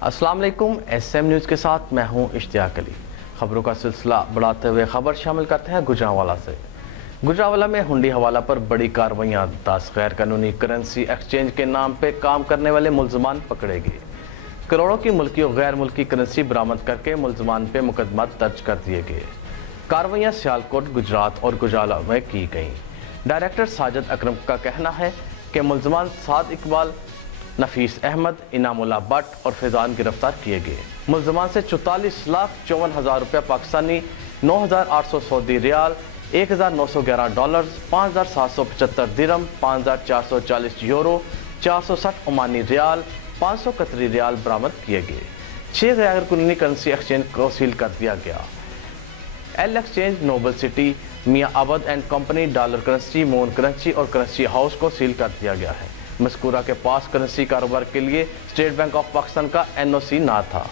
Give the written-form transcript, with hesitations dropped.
अस्सलाम वालेकुम। SM news के साथ मैं हूं इश्तियाक अली। खबरों का सिलसिला बढ़ाते हुए खबर शामिल करते हैं गुजरांवाला से। गुजरांवाला में हुंडी हवाला पर बड़ी कार्रवाइयां। 10 गैर कानूनी करेंसी एक्सचेंज के नाम पे काम करने वाले मुलजमान पकड़े गए। करोड़ों की मुल्की और गैर मुल्की करेंसी बरामद करके मुलजमान पे मुकदमा दर्ज कर दिए गए। कार्रवाइयां सियालकोट, गुजरात और गुजरांवाला में की गईं। डायरेक्टर साजिद अकरम का कहना है कि मुलजमान साद इकबाल, नफीस अहमद, इनामुल्ला भट्ट और फैजान गिरफ्तार किए गए। मुलजमान से 44,54,000 रुपया पाकिस्तानी, 9,800 सऊदी रियाल, 1,911 डॉलर, 5,775 दिरहम, 5,440 यूरो, 460 ओमानी रियाल, 500 कतरी रियाल बरामद किए गए। 6 गैर कानूनी करेंसी एक्सचेंज को सील कर दिया गया। L exchange, Noble City, Mian Abad and company, dollar currency, Moon currency और करेंसी हाउस को सील कर दिया गया है। मस्कूरा के पास करेंसी कारोबार के लिए स्टेट बैंक ऑफ पाकिस्तान का NOC ना था।